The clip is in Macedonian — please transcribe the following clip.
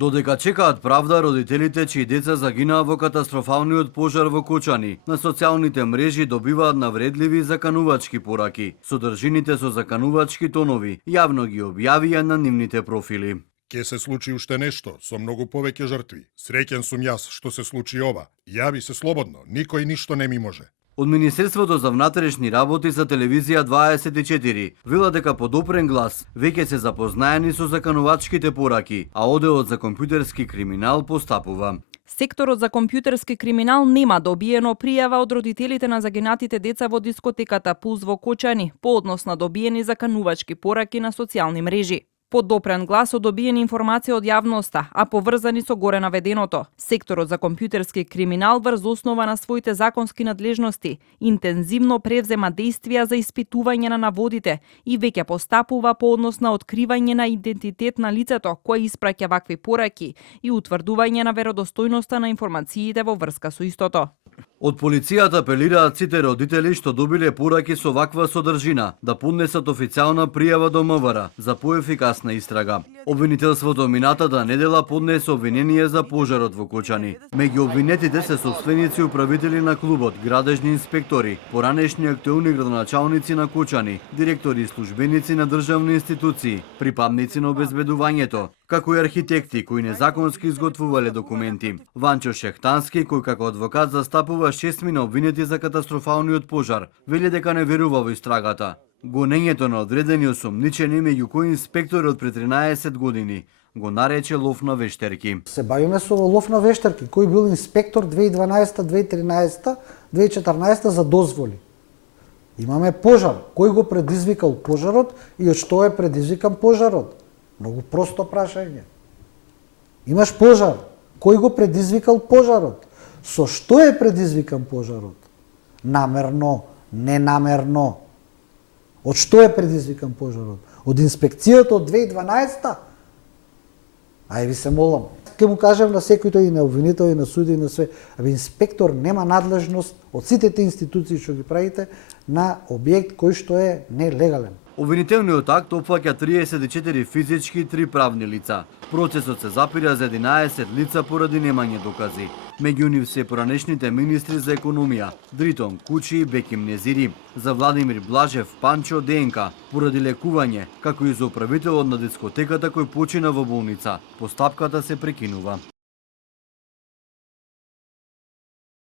Додека чекаат правда, родителите чии деца загинаа во катастрофалниот пожар во Кочани, на социјалните мрежи добиваат навредливи заканувачки пораки. Содржините со заканувачки тонови јавно ги објавија на нивните профили. Ке се случи уште нешто, со многу повеќе жртви. Среќен сум јас што се случи ова. Јави се слободно, никој ништо не ми може. Од Министерството за внатрешни работи за телевизија 24 велат дека подопрен глас веќе се запознаени со заканувачките пораки, а одделот за компјутерски криминал постапува. Секторот за компјутерски криминал нема добиено пријава од родителите на загинатите деца во дискотеката Пулс во Кочани по однос на добиени заканувачки пораки на социјални мрежи. Подопрен глас од добиени информација од јавноста, а поврзани со горе наведеното. Секторот за компјутерски криминал врз основа на своите законски надлежности интензивно превзема действија за испитување на наводите и веќе постапува по однос на откривање на идентитет на лицето кој испраќа вакви пораки и утврдување на веродостојноста на информациите во врска со истото. Од полицијата апелираат сите родители што добиле пораки со ваква содржина да поднесат официјална пријава до МВР за поефикасна истрага. Обвинителството минатата недела поднесе обвинение за пожарот во Кочани. Меѓу обвинетите се сопственици и управители на клубот, градежни инспектори, поранешни актуелни градоначалници на Кочани, директори и службеници на државни институции, припадници на обезбедувањето, како и архитекти кои незаконски изготвувале документи. Ванчо Шехтански, кој како адвокат застапува 6 на обвинети за катастрофалниот пожар, вели дека не верува во истрагата. Гонењето на одредени осомничени меѓу кои инспектори од пред 13 години го нарече лов на вештерки. Се бавиме со лов на вештерки, кој бил инспектор 2012, 2013, 2014 за дозволи. Имаме пожар, кој го предизвикал пожарот и од што е предизвикан пожарот? Многу просто прашање. Имаш пожар, кој го предизвикал пожарот? Со што е предизвикан пожарот? Намерно, ненамерно. Од што е предизвикан пожарот? Од инспекцијата од 2012-та? Ај ви се молам. Ке му кажем на секој тој и на обвинител и на суди и на све. Инспектор нема надлежност од сите тие институции што ги правите на објект кој што е нелегален. Обвинителниот акт опфаќа 34 физички и 3 правни лица. Процесот се запира за 11 лица поради немање докази. Меѓу нив се поранешните министри за економија, Дритон Кучи и Беким Незири, за Владимир Блажев Панчо Денка, поради лекување, како и за управителот на дискотеката кој почина во болница. Постапката се прекинува.